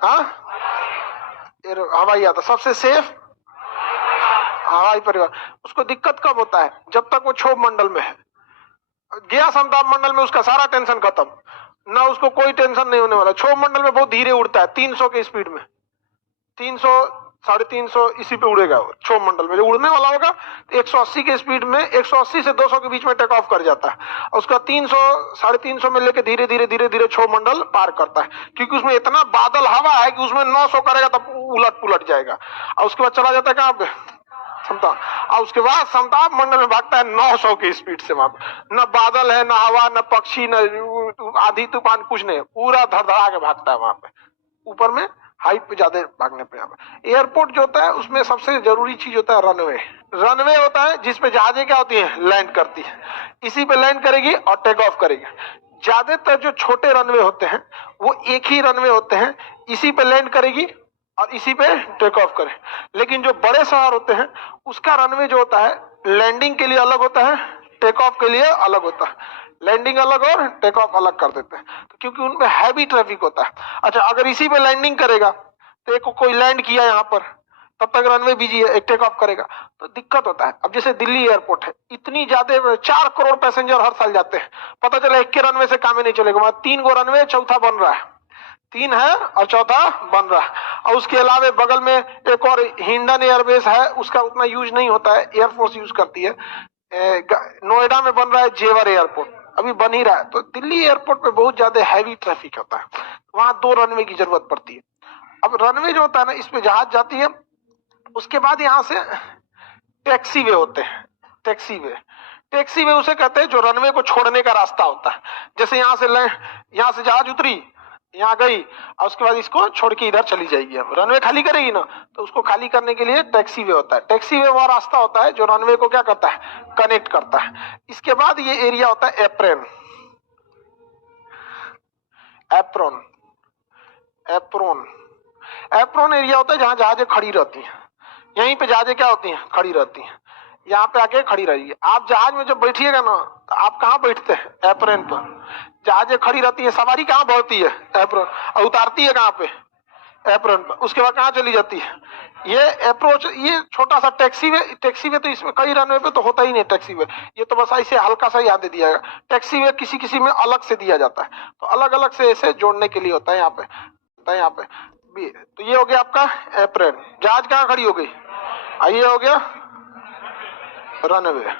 हाँ, हवाई यात्रा सबसे सेफ हवाई परिवहन। उसको दिक्कत कब होता है? जब तक वो क्षोभ मंडल में है। गया समताप मंडल में उसका सारा टेंशन खत्म, ना उसको कोई टेंशन नहीं होने वाला। क्षोभ मंडल में बहुत धीरे उड़ता है, 300 की स्पीड में, 300 350 इसी पे उड़ेगा। क्षोभ मंडल में जो उड़ने वाला होगा 180 की स्पीड में, 180 से 200 के बीच में टेक ऑफ कर जाता है, और उसका 300 350 में लेके धीरे धीरे धीरे धीरे क्षोभ मंडल पार करता है, क्योंकि उसमें इतना बादल हवा है कि उसमें 900 करेगा तब उलट पुलट जाएगा, और उसके बाद चला जाता है कहां पे? समता। और उसके बाद समताप मंडल में भागता है 900 की स्पीड से। वहां पर न बादल है, न हवा, न पक्षी, न आधी तूफान, कुछ नहीं, पूरा धड़धड़ा के भागता है वहां पे। ऊपर में हाइट पे ज्यादा भागने पे। एयरपोर्ट जो होता है उसमें सबसे जरूरी चीज होता है रनवे। रनवे होता है जिसपे जहाजें क्या होती है? लैंड करती है। इसी पे लैंड करेगी और टेक ऑफ करेगी। ज्यादातर जो छोटे रनवे होते हैं वो एक ही रनवे होते हैं, इसी पे लैंड करेगी और इसी पे टेक ऑफ करे। लेकिन जो बड़े शहर होते हैं उसका रनवे जो होता है लैंडिंग के लिए अलग होता है, टेक ऑफ के लिए अलग होता है। लैंडिंग अलग और टेक ऑफ अलग कर देते हैं, तो क्योंकि उनपे हैवी ट्रैफिक होता है। अच्छा, अगर इसी पे लैंडिंग करेगा तो एक कोई लैंड किया यहाँ पर, तब तक रनवे बिजी है, एक टेक ऑफ करेगा तो दिक्कत होता है। अब जैसे दिल्ली एयरपोर्ट है, इतनी ज्यादा 4 करोड़ पैसेंजर हर साल जाते हैं, पता चला एक के रनवे से काम ही नहीं चलेगा। वहां 3 गो रनवे, चौथा बन रहा है, 3 है और चौथा बन रहा है। और उसके अलावा बगल में एक और हिंडन एयरबेस है, उसका उतना यूज नहीं होता है, एयरफोर्स यूज करती है। नोएडा में बन रहा है जेवर एयरपोर्ट, अभी बन ही रहा है। तो दिल्ली एयरपोर्ट पे बहुत ज्यादा हैवी ट्रैफिक होता है, वहां 2 रनवे की जरूरत पड़ती है। अब रनवे जो होता है ना, इस पे जहाज जाती है, उसके बाद यहाँ से टैक्सी वे होते हैं। टैक्सी वे उसे कहते हैं जो रनवे को छोड़ने का रास्ता होता है। जैसे यहाँ से जहाज उतरी, यहाँ गई, और उसके बाद इसको छोड़ के इधर चली जाएगी। अब रनवे खाली करेगी ना, तो उसको खाली करने के लिए टैक्सी वे होता है। टैक्सी वे वह रास्ता होता है जो रनवे को क्या करता है? कनेक्ट करता है। इसके बाद ये एरिया होता है एप्रोन। एप्रोन एरिया होता है जहां जहाजें खड़ी रहती हैं। यहीं पे जहाजें क्या होती हैं? खड़ी रहती हैं। यहाँ पे आके खड़ी रहिए। आप जहाज में जब बैठिएगा ना, तो आप कहाँ बैठते हैं? एप्रोन पर। जहाजें खड़ी रहती है, सवारी कहाँ बढ़ती है? एप्रोन। और उतारती है कहाँ पे? एप्रोन पर। उसके बाद कहाँ चली जाती है? ये अप्रोच, ये छोटा सा टैक्सी वे तो इसमें कई रनवे पे तो होता ही नहीं टैक्सी वे, ये तो बस ऐसे हल्का सा याद दे दिया है। टैक्सी वे किसी किसी में अलग से दिया जाता है, तो अलग अलग से ऐसे जोड़ने के लिए होता है यहाँ पे भी। तो ये हो गया आपका एप्रोन। जहाज कहाँ खड़ी हो गई? ये हो गया रनवे।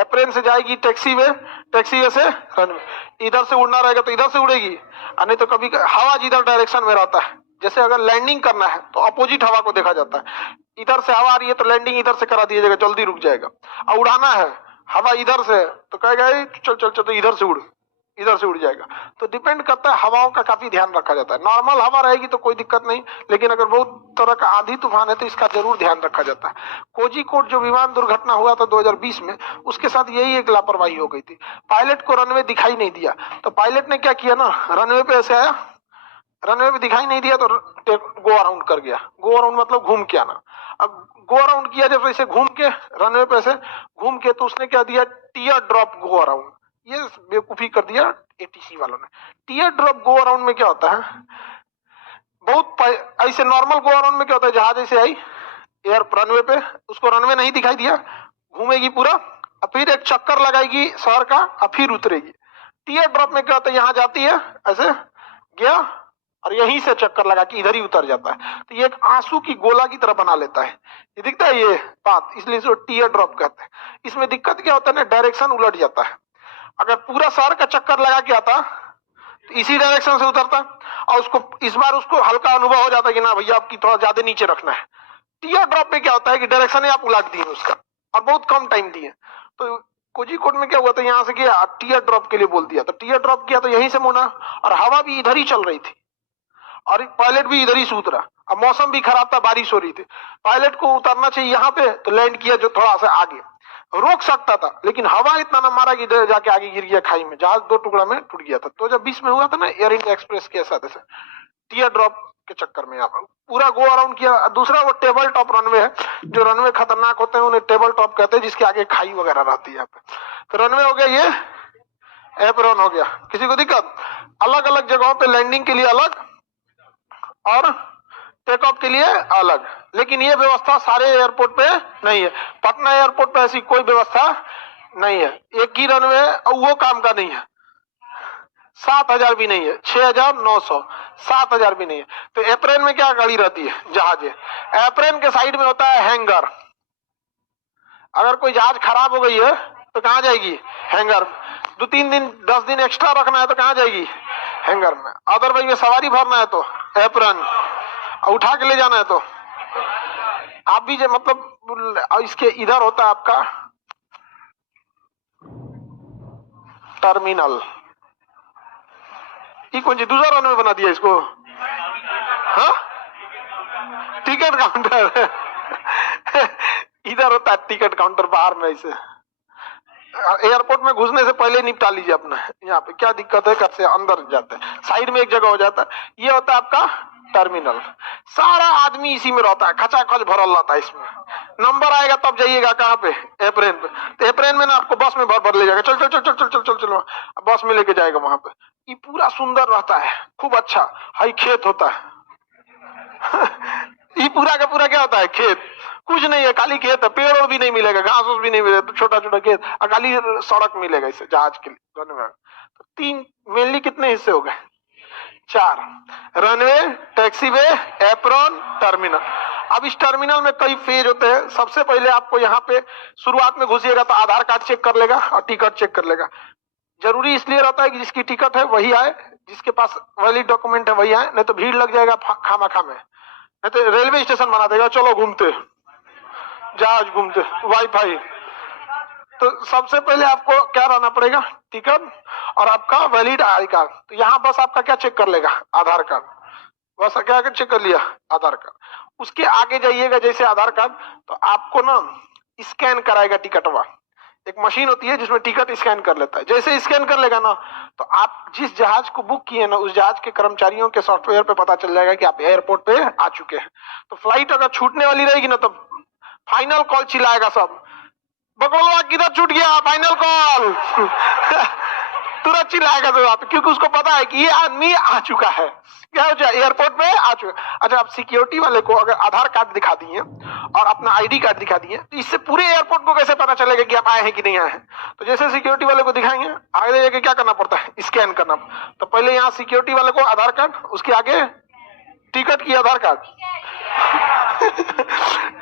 एप्रोन से जाएगी टैक्सी वे से रनवे। इधर से उड़ना रहेगा तो इधर से उड़ेगी, और नहीं तो कभी हवा जिधर डायरेक्शन में रहता है, जैसे अगर लैंडिंग करना है तो अपोजिट हवा को देखा जाता है। इधर से हवा आ रही है तो लैंडिंग इधर से करा दिया जाएगा, जल्दी रुक जाएगा। और उड़ाना है हवा इधर से तो कहेगा चल चल चल, तो इधर से उड़ जाएगा। तो डिपेंड करता है, हवाओं का काफी ध्यान रखा जाता है। नॉर्मल हवा रहेगी तो कोई दिक्कत नहीं, लेकिन अगर बहुत तरह का आंधी तूफान है तो इसका जरूर ध्यान रखा जाता है। कोझिकोड जो विमान दुर्घटना हुआ था 2020 में, उसके साथ यही एक लापरवाही हो गई थी। पायलट को रनवे दिखाई नहीं दिया, तो पायलट ने क्या किया ना, रनवे पे ऐसे आया, रनवे पे दिखाई नहीं दिया तो गो अराउंड कर गया। गो अराउंड मतलब घूम के आना। अब गो अराउंड किया जब ऐसे घूम के, रनवे पे से घूम के, तो उसने क्या दिया? Tier drop go around. ये बेवकूफी कर दिया एटीसी वालों ने। टीयर ड्रॉप गो अराउंड में क्या होता है? बहुत ऐसे नॉर्मल गो अराउंड में क्या होता है? जहाज ऐसे आई एयर रनवे पे, उसको रनवे नहीं दिखाई दिया, घूमेगी पूरा, और फिर एक चक्कर लगाएगी शहर का, और फिर उतरेगी। टीयर ड्रॉप में क्या होता है? यहाँ जाती है ऐसे गया, और यहीं से चक्कर लगा के इधर ही उतर जाता है। तो ये एक आंसू की गोला की तरह बना लेता है, ये दिखता है ये बात, इसलिए इसको टीयर ड्रॉप कहते हैं। इसमें दिक्कत क्या होता है ना, डायरेक्शन उलट जाता है। अगर पूरा शहर का चक्कर लगा के आता तो इसी डायरेक्शन से उतरता, और उसको इस बार उसको हल्का अनुभव हो जाता कि ना भैया आपकी थोड़ा ज्यादा नीचे रखना है। टीयर ड्रॉप में क्या होता है कि डायरेक्शन ही आप उलट दिए उसका, और बहुत कम टाइम दिए। तो कोझिकोड में क्या हुआ था, यहाँ से गया टीयर ड्रॉप के लिए बोल दिया, तो टीयर ड्रॉप किया तो यहीं से मुड़ा, और हवा भी इधर ही चल रही थी, और पायलट भी इधर ही सूत रहा, अब मौसम भी खराब था, बारिश हो रही थी। पायलट को उतरना चाहिए यहाँ पे, तो लैंड किया जो थोड़ा सा आगे, रोक सकता था, लेकिन हवा इतना न मारा कि इधर जाके आगे गिर गया खाई में, जहाज 2 टुकड़ा में टूट गया था। तो जब 20 में हुआ था ना एयर इंडिया एक्सप्रेस के साथ ऐसे टीयर ड्रॉप के चक्कर में यहाँ पर पूरा गो अराउंड किया। दूसरा वो टेबल टॉप रनवे है, जो रनवे खतरनाक होते हैं उन्हें टेबल टॉप कहते हैं, जिसके आगे खाई वगैरह रहती है यहाँ पे। तो रनवे हो गया, ये एप्रोन हो गया। किसी को दिक्कत? अलग अलग जगहों पे लैंडिंग के लिए अलग, और टेक ऑफ के लिए अलग। लेकिन ये व्यवस्था सारे एयरपोर्ट पे नहीं है। पटना एयरपोर्ट पे ऐसी कोई व्यवस्था नहीं है। एक ही रनवे वो काम का नहीं है। 7,000 भी नहीं है, 6,900, 7,000 भी नहीं है। तो एप्रेन में क्या गाड़ी रहती है? जहाज है। एप्रेन के साइड में होता है हैंगर। अगर कोई जहाज खराब हो गई है तो कहाँ जाएगी? हैंगर। 2-3 दिन 10 दिन एक्स्ट्रा रखना है तो कहाँ जाएगी? हैंगर में। अदरवाइज में सवारी भरना है तो एप्रेन, उठा के ले जाना है तो आप भी जो मतलब इसके इधर होता है आपका टर्मिनल। ये कौन सी दूसरा रनवे बना दिया इसको? हाँ, टिकट काउंटर इधर होता है टिकट काउंटर बाहर में। इसे एयरपोर्ट में घुसने से पहले निपटा लीजिए अपना। यहाँ पे क्या दिक्कत है? कैसे अंदर जाते हैं, साइड में एक जगह हो जाता है। ये होता है आपका टर्मिनल। सारा आदमी इसी में रहता है, खचाखच भरल रहता है इसमें। नंबर आएगा तब जाइएगा कहाँ पे? एप्रेन पे। तो एप्रेन में ना आपको बस में भर ले जाएगा, चल चल चल चल चल चल चल चलो, बस में लेके जाएगा वहां पे। ये पूरा सुंदर रहता है, खूब अच्छा। हाई खेत होता है ये पूरा का पूरा क्या होता है? खेत। कुछ नहीं है, खाली खेत है। पेड़ और भी नहीं मिलेगा, घास भी नहीं मिलेगा, छोटा छोटा खेत और खाली सड़क मिलेगा इसे जहाज के लिए। रनवे तो 3 मेनली कितने हिस्से हो गए? 4। Runway, taxiway, apron, terminal. अब इस टर्मिनल में कई फेज होते हैं। सबसे पहले आपको यहाँ पे शुरुआत में घुसिएगा तो आधार कार्ड चेक कर लेगा और टिकट चेक कर लेगा। जरूरी इसलिए रहता है कि जिसकी टिकट है वही आए, जिसके पास वैलिड डॉक्यूमेंट है वही आए, नहीं तो भीड़ लग जाएगा खामा खामे। नहीं तो रेलवे स्टेशन बना देगा, चलो घूमते, जहाज घूमते, वाईफाई। तो सबसे पहले आपको क्या रहना पड़ेगा? टिकट और आपका वैलिड आई कार्ड। तो यहाँ बस आपका क्या चेक कर लेगा? आधार कार्ड। बस क्या चेक कर लिया? आधार कार्ड। उसके आगे जाइएगा जैसे आधार कार्ड, तो आपको ना स्कैन कराएगा टिकटवा। एक मशीन होती है जिसमें टिकट स्कैन कर लेता है। जैसे स्कैन कर लेगा ना, तो आप जिस जहाज को बुक किए ना, उस जहाज के कर्मचारियों के सॉफ्टवेयर पे पता चल जाएगा कि आप एयरपोर्ट पे आ चुके हैं। तो फ्लाइट अगर छूटने वाली रहेगी ना, तो फाइनल कॉल चिल्लाएगा सब, बकलवा किधर छूट गया? फाइनल कॉल तुरंत चिल्लाएगा सब आप, क्योंकि उसको पता है कि ये आदमी आ चुका है, क्या हो जाए एयरपोर्ट पे आ चुका। अच्छा, आप सिक्योरिटी वाले को अगर आधार कार्ड दिखा दिए और अपना आईडी कार्ड दिखा दिए, तो इससे पूरे एयरपोर्ट को कैसे पता चलेगा कि आप आए हैं कि नहीं आए हैं? तो जैसे सिक्योरिटी वाले को दिखाएंगे, आगे जाके क्या करना पड़ता है? स्कैन करना। तो पहले यहाँ सिक्योरिटी वाले को आधार कार्ड, उसके आगे टिकट की आधार कार्ड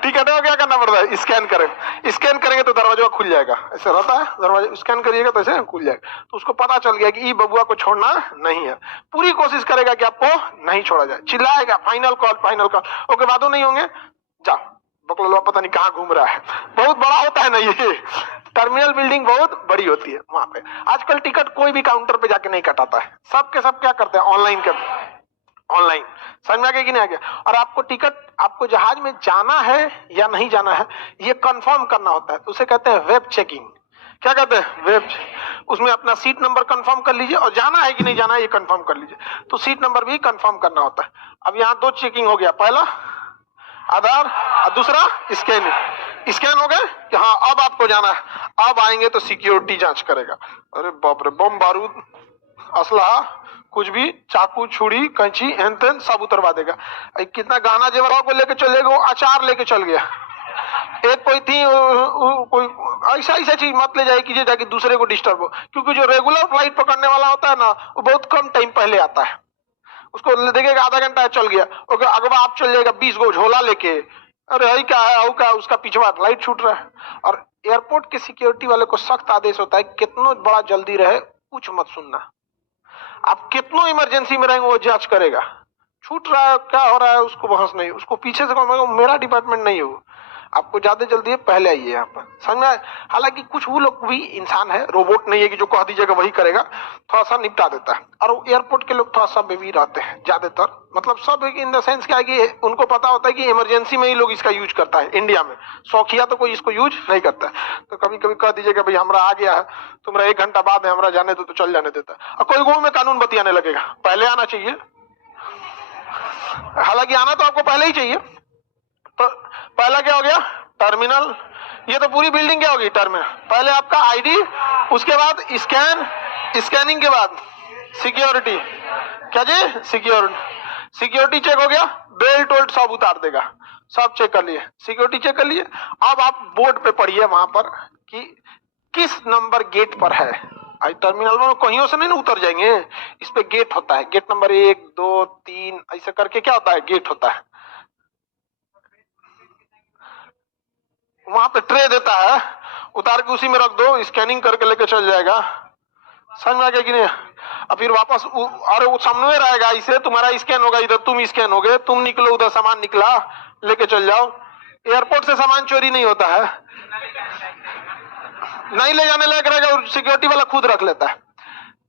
टिकट है, क्या करना पड़ता है? स्कैन करें। स्कैन करेंगे तो दरवाजा खुल जाएगा। ऐसे रहता है दरवाजा, स्कैन करिएगा तो ऐसे खुल जाएगा। तो उसको पता चल गया कि ये बबुआ को छोड़ना नहीं है। पूरी कोशिश करेगा कि आपको नहीं छोड़ा जाए। चिल्लाएगा final call, final call. Okay, बातों नहीं होंगे, जा बकलोलवा पता नहीं कहाँ घूम रहा है। बहुत बड़ा होता है ना ये टर्मिनल बिल्डिंग, बहुत बड़ी होती है वहां पे। आजकल टिकट कोई भी काउंटर पे जाके नहीं कटाता है, सब के सब क्या करते हैं? ऑनलाइन करते। ऑनलाइन। समझ में आ गया कि नहीं आ गया? और आपको टिकट, आपको जहाज में जाना है या नहीं जाना है, ये कंफर्म करना होता है। तो उसे कहते हैं वेब चेकिंग। क्या कहते हैं? वेब। उसमें अपना सीट नंबर कंफर्म कर लीजिए और जाना है कि नहीं जाना है ये कंफर्म कर लीजिए। तो सीट नंबर भी कंफर्म करना होता है। अब यहाँ 2 चेकिंग हो गया, पहला आधार और दूसरा स्कैन। स्कैन हो गए कि हाँ अब आपको जाना है। अब आएंगे तो सिक्योरिटी जांच करेगा। अरे बाप रे, बम बारूद असला कुछ भी, चाकू छुरी कैंची एन तेन सब उतरवा देगा। कितना गहना जेवर को लेके चलेगा, वो अचार लेके चल गया। एक कोई थी कोई ऐसा ऐसा चीज मत ले जाए कि जाके दूसरे को डिस्टर्ब हो, क्योंकि जो रेगुलर फ्लाइट पकड़ने वाला होता है ना, वो बहुत कम टाइम पहले आता है। उसको देखेगा आधा घंटा चल गया, ओके अगवा आप चल जाएगा 20 गो झोला लेके। अरे हई क्या है, क्या उसका पिछवा फ्लाइट छूट रहा है। और एयरपोर्ट के सिक्योरिटी वाले को सख्त आदेश होता है, कितनो बड़ा जल्दी रहे कुछ मत सुनना। आप कितनो इमरजेंसी में रहेंगे वो जांच करेगा। छूट रहा है, क्या हो रहा है, उसको बहस नहीं। उसको पीछे से कहूंगा मेरा डिपार्टमेंट नहीं हो, आपको ज्यादा जल्दी है, पहले आइए यहाँ पर। समझ में? हालांकि कुछ वो लोग भी इंसान है, रोबोट नहीं है कि जो कह दीजिएगा वही करेगा, थोड़ा सा निपटा देता है। और एयरपोर्ट के लोग थोड़ा सा बेबी रहते हैं ज्यादातर, मतलब सब इन द सेंस क्या है कि उनको पता होता है कि इमरजेंसी में ही लोग इसका यूज करता है। इंडिया में शौकिया तो कोई इसको यूज नहीं करता है। तो कभी कभी कह दीजिएगा भाई हमारा आ गया है, तुम्हारा 1 घंटा बाद है, हमारा जाने दो, तो चल जाने देता है। और कोई गाँव में कानून बतियाने लगेगा, पहले आना चाहिए। हालांकि आना तो आपको पहले ही चाहिए। तो पहला क्या हो गया? टर्मिनल। ये तो पूरी बिल्डिंग क्या होगी? टर्मिनल। पहले आपका आईडी, उसके बाद स्कैन, स्कैनिंग के बाद सिक्योरिटी। क्या जी? सिक्योरिटी। सिक्योरिटी चेक हो गया, बेल्ट वेल्ट सब उतार देगा, सब चेक कर लिए, सिक्योरिटी चेक कर लिए। अब आप बोर्ड पे पढ़िए वहां पर कि किस नंबर गेट पर है। आज टर्मिनल में कहीं से नहीं ना उतर जाएंगे, इस पे गेट होता है, गेट नंबर 1 2 3 ऐसे करके क्या होता है, गेट होता है। वहां पे ट्रे देता है, उतार के उसी में रख दो, स्कैनिंग करके लेके चल जाएगा। समझ में आ गया कि नहीं? और फिर वापस अरे वो सामने रहेगा, इसे तुम्हारा स्कैन होगा, इधर तुम स्कैन हो गए, तुम निकलो, उधर सामान निकला, लेके चल जाओ। एयरपोर्ट से सामान चोरी नहीं होता है, नहीं ले जाने लायक रहेगा, सिक्योरिटी वाला खुद रख लेता है,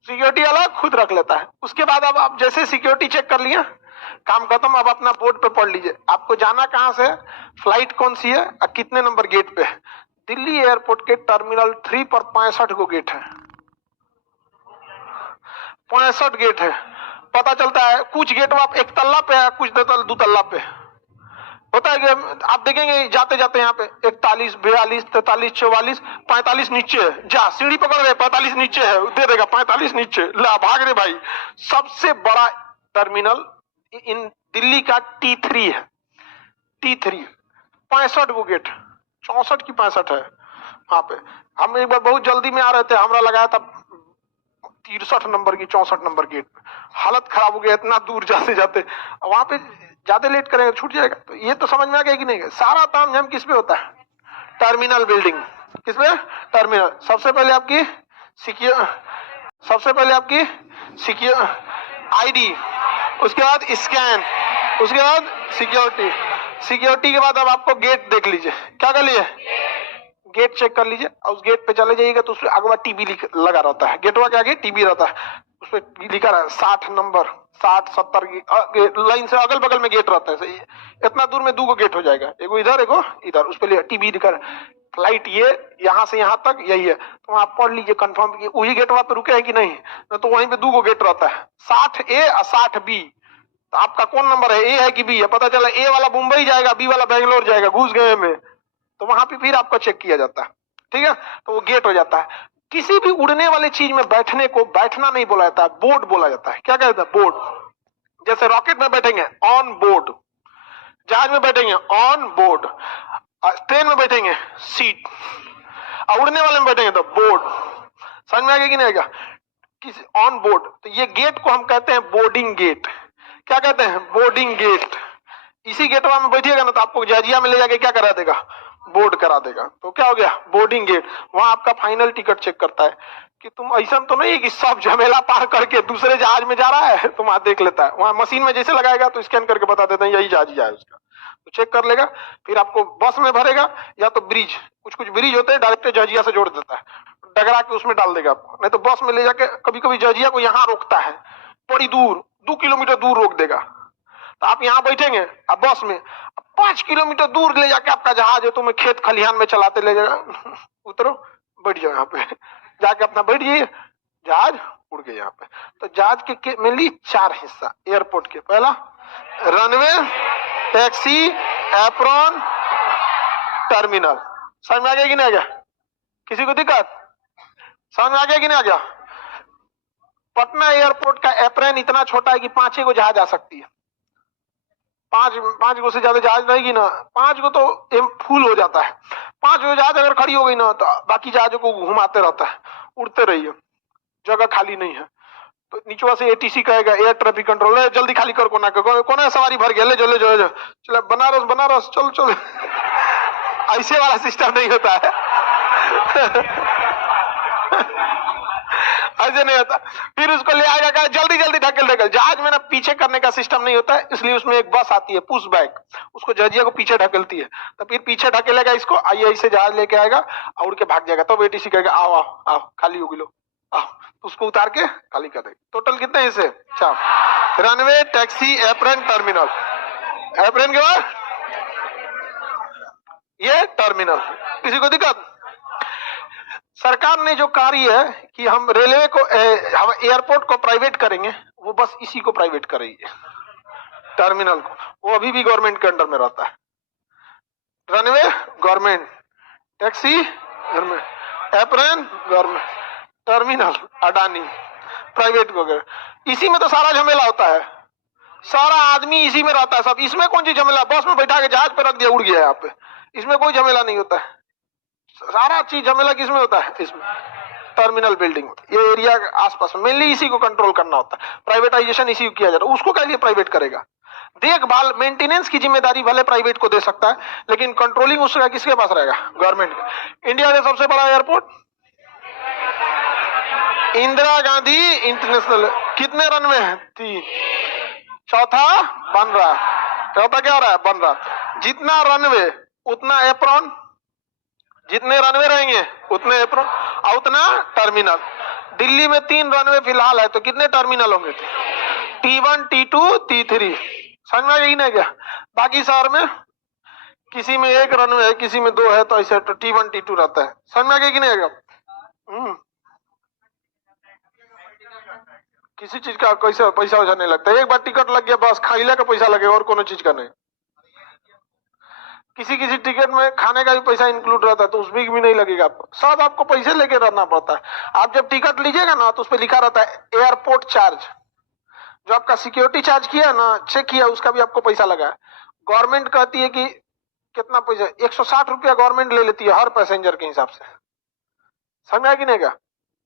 सिक्योरिटी वाला खुद रख लेता है। उसके बाद अब आप जैसे सिक्योरिटी चेक कर लिया, काम खत्म। अब अपना बोर्ड पे पढ़ लीजिए, आपको जाना कहां से, फ्लाइट कौन सी है और कितने नंबर गेट पे है। दिल्ली एयरपोर्ट के टर्मिनल 3 पर 65 गो गेट है, 65 गेट है। पता चलता है कुछ गेट आप एक तल्ला पे है, कुछ दो तल्ला पे होता है कि आप देखेंगे जाते जाते यहाँ पे 41 42 43 44 45 नीचे है, जा सीढ़ी पकड़ रहे 45 नीचे है, दे देगा 45 नीचे, ला भाग रहे भाई। सबसे बड़ा टर्मिनल इन दिल्ली का T3 है, T3 65 गो गेट, 64 की 65 है वहां पे। हम एक बार बहुत जल्दी में आ रहे थे, हमरा लगाया था 63 नंबर की 64 नंबर गेट, हालत खराब हो गया, इतना दूर जाते जाते। वहां पे ज्यादा लेट करेंगे छूट जाएगा। तो ये तो समझ में आ गया कि नहीं, सारा तामझाम किस पे होता है, टर्मिनल बिल्डिंग। किस पे, टर्मिनल। सबसे पहले आपकी सिक्योर आईडी, उसके बाद स्कैन, उसके बाद सिक्योरिटी, सिक्योरिटी के बाद अब आपको गेट देख लीजिए, क्या कर लिए, गेट चेक कर लीजिए। और उस गेट पे चले जाइएगा तो उसमें अगवा टीबी लगा रहता है, गेटवा के आगे टीबी रहता है, उसपे लिखा रहा है 60 नंबर 60 70 लाइन से अगल बगल में गेट रहता है। सही, इतना दूर में 2 गो गेट हो जाएगा, एगो इधर एगो इधर, उस पे टीबी लिखा है फ्लाइट ये यहां से यहां तक यही है। तो आप पढ़ लीजिए कंफर्म की वही गेट वहां पे रुके है कि नहीं, तो वहीं पे 2 गो गेट रहता है, 60A और 60B। तो आपका कौन नंबर है, ए है कि बी है, पता चला ए वाला मुंबई जाएगा, बी वाला बेंगलोर जाएगा, घुस गए में, तो वहां पे फिर आपका चेक किया जाता है। ठीक है, तो वो गेट हो जाता है। किसी भी उड़ने वाले चीज में बैठने को बैठना नहीं बोला जाता है, बोर्ड बोला जाता है। क्या कहता है, बोर्ड। जैसे रॉकेट में बैठेंगे ऑन बोर्ड, जहाज में बैठेंगे ऑन बोर्ड, ट्रेन में बैठेंगे सीट, और उड़ने वाले में बैठेंगे तो बोर्ड। समझ में आ गया कि नहीं आएगा, किसी ऑन बोर्ड। तो ये गेट को हम कहते हैं बोर्डिंग गेट। क्या कहते हैं, बोर्डिंग गेट। इसी गेटवा में बैठिएगा ना तो आपको जजिया में ले जाके क्या करा देगा, बोर्ड करा देगा। तो क्या हो गया, बोर्डिंग गेट। वहां आपका फाइनल टिकट चेक करता है कि तुम ऐसा तो नहीं कि सब झमेला पार करके दूसरे जहाज में जा रहा है, तुम वहां देख लेता है। वहां मशीन में जैसे लगाएगा तो स्कैन करके बता देते हैं यही जहाज ही है उसका, तो चेक कर लेगा। फिर आपको बस में भरेगा या तो ब्रिज, कुछ कुछ ब्रिज होते हैं डायरेक्ट जजिया से जोड़ देता है, डगरा के उसमें डाल देगा आपको। नहीं तो बस में ले जाके कभी कभी जजिया को यहाँ रोकता है, बड़ी दूर 2 किलोमीटर दूर रोक देगा। तो आप यहाँ बैठेंगे, अब बस में 5 किलोमीटर दूर ले जाके आपका जहाज है, तुम्हें खेत खलिहान में चलाते ले जाएगा। उतरो, बैठ जाओ यहाँ पे, जाके अपना बैठ जाइए, जहाज उड़ गए यहाँ पे। तो जहाज के मेनली 4 हिस्सा एयरपोर्ट के। पहला रनवे, टैक्सी, एप्रॉन, टर्मिनल। समझ में आ गया कि नहीं आ गया, किसी को दिक्कत, समझ में आ गया कि नहीं आ गया। पटना एयरपोर्ट का एप्रॉन इतना छोटा है कि 5 गो जहाज आ सकती है, 5 गो से ज्यादा जहाज रहेगी ना, 5 गो तो फुल हो जाता है। 5 गो जहाज अगर खड़ी हो गई ना तो बाकी जहाजों को घुमाते रहता है, उड़ते रहिए, जगह खाली नहीं है। तो नीचवा से एटीसी कहेगा, एयर ट्रैफिक कंट्रोल, जल्दी खाली कर, कोना सवारी भर गया, ले जो चलो बनारस चल ऐसे वाला सिस्टम नहीं होता है। ऐसे नहीं होता। फिर उसको ले आएगा, कहा जल्दी ढकेल देगा। जहाज में ना पीछे करने का सिस्टम नहीं होता है, इसलिए उसमें एक बस आती है पुश बैक, उसको जजिया को पीछे ढकेलती है। तो फिर पीछे ढकेलेगा इसको, आइए ऐसे जहाज लेके आएगा और उड़ के भाग जाएगा। तब एटीसी कहेगा आओ आओ आओ खाली होगी लो, आओ, उसको उतार के खाली कर देगा। टोटल कितने हिस्से, 4। Runway, taxi, apron, terminal. Apron के बाद ये टर्मिनल। किसी को दिक्कत, सरकार ने जो कार्य है कि हम रेलवे को हम एयरपोर्ट को प्राइवेट करेंगे, वो बस इसी को प्राइवेट करेंगे, टर्मिनल को। वो अभी भी गवर्नमेंट के अंडर में रहता है। Runway government, taxi government, apron government, terminal Adani private वगैरह। इसी में तो सारा झमेला होता है, सारा आदमी इसी में रहता है सब, इसमें कौन सी झमेला, बस में बैठा के जहाज पे रख दिया उड़ गया यहाँ पे, इसमें कोई झमेला नहीं होता है। सारा चीज झमेला किसमें होता है, इसमें टर्मिनल बिल्डिंग, ये एरिया के आसपास मेनली इसी को कंट्रोल करना होता है। प्राइवेटाइजेशन इसी को किया जा रहा है, उसको क्या लिए प्राइवेट करेगा, देखभाल मेंटेनेंस की जिम्मेदारी भले प्राइवेट को दे सकता है, लेकिन कंट्रोलिंग उसका किसके पास रहेगा, गवर्नमेंट का। इंडिया का सबसे बड़ा एयरपोर्ट इंदिरा गांधी इंटरनेशनल, कितने रनवे हैं, 3, चौथा बन रहा है, चौथा क्या रहा है, बन रहा। जितना रनवे उतना एप्रॉन, जितने रनवे रहेंगे उतने एप्रॉन और उतना टर्मिनल। दिल्ली में 3 रनवे फिलहाल है, तो कितने टर्मिनल होंगे, T1 T2 T3, समझ में यही नहीं क्या। बाकी शहर में किसी में 1 रनवे है, किसी में 2 है, तो ऐसे तो T1 T2 रहता है, समझ में कि नहीं क्या। किसी चीज का कैसे पैसा वैसा नहीं लगता, एक बार टिकट लग गया बस खाइला का पैसा लगेगा और कोनो चीज का नहीं। किसी किसी टिकट में खाने का भी पैसा इंक्लूड रहता है, तो उसमें भी नहीं लगेगा आपको, सब आपको पैसे लेके रहना पड़ता है। आप जब टिकट लीजिएगा ना, तो उस पर लिखा रहता है एयरपोर्ट चार्ज, जो आपका सिक्योरिटी चार्ज किया ना, चेक किया, उसका भी आपको पैसा लगा है। गवर्नमेंट कहती है कि कितना पैसा, 160 रुपया गवर्नमेंट ले लेती है हर पैसेंजर के हिसाब से, समझा कि नहीं क्या।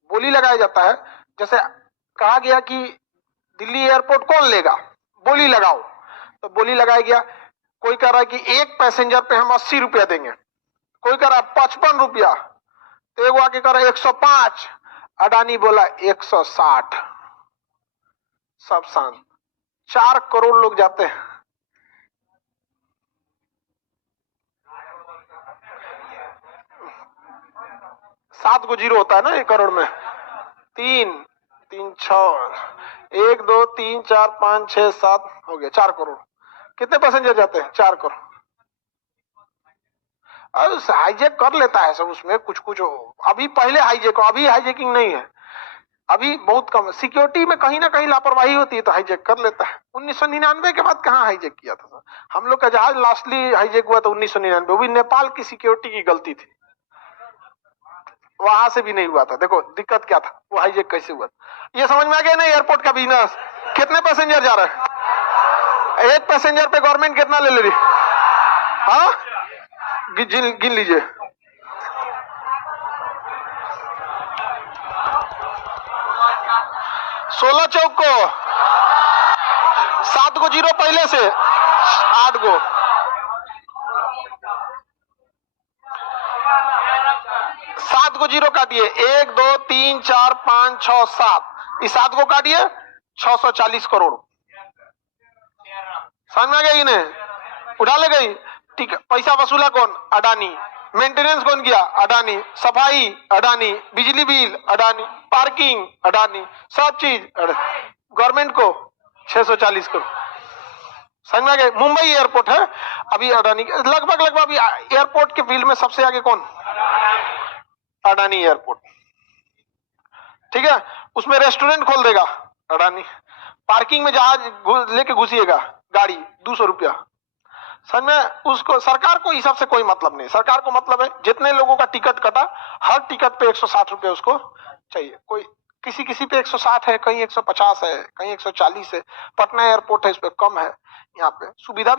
बोली लगाया जाता है, जैसे कहा गया कि दिल्ली एयरपोर्ट कौन लेगा, बोली लगाओ, तो बोली लगाया गया। कोई कह रहा है कि एक पैसेंजर पे हम 80 रुपया देंगे, कोई कह रहा है 55 रुपया, तो एक आके कह रहा है 105, अडानी बोला 160, सब शांत। 4 करोड़ लोग जाते हैं, सात को जीरो होता है ना 1 करोड़ में, 3 3 6 1 2 3 4 5 6 7 हो गया 4 करोड़। कितने पैसेंजर जाते हैं, 4 करोड़। अब हाईजेक कर लेता है सब, उसमें कुछ कुछ अभी पहले हाईजेक, अभी हाईजेकिंग नहीं है, अभी बहुत कम। सिक्योरिटी में कहीं ना कहीं लापरवाही होती है तो हाईजेक कर लेता है। 1999 के बाद कहाँ हाईजेक किया था, हम लोग का जहाज लास्टली हाईजेक हुआ था 1999, वो भी नेपाल की सिक्योरिटी की गलती थी, वहां से भी नहीं हुआ था। देखो दिक्कत क्या था, वो हाईजेक कैसे हुआ था, ये समझ में आ गया ना। एयरपोर्ट का बिजनेस, कितने पैसेंजर जा रहे हैं, एक पैसेंजर पे गवर्नमेंट कितना ले रही, हाँ गिन लीजिए। 16 चौक को 7 को जीरो पहले से 8 को, सात को जीरो काटिए, 1 2 3 4 5 6 7, इस 7 को काटिए 640 करोड़, समझ में गई नहीं, उठा ले गई। ठीक है, पैसा वसूला कौन, अडानी। मेंटेनेंस कौन किया, अडानी। सफाई अडानी, बिजली बिल अडानी, पार्किंग अडानी, सब चीज गवर्नमेंट को 640 करोड़, समझ में गए। मुंबई एयरपोर्ट है अभी अडानी, लगभग अभी एयरपोर्ट के फील्ड में सबसे आगे कौन, अडानी एयरपोर्ट, ठीक है। उसमें रेस्टोरेंट खोल देगा अडानी, पार्किंग में जहाज लेके घुसिएगा गाड़ी 200 रुपया, समझ में। उसको सरकार को हिसाब से कोई मतलब नहीं, सरकार को मतलब है जितने लोगों का टिकट कटा, हर टिकट पे 160 रुपया उसको चाहिए। कोई किसी किसी पे 160 है, कहीं 150 है, कहीं 140 है। पटना एयरपोर्ट है, इस पे कम है। यहाँ पे सुविधा भी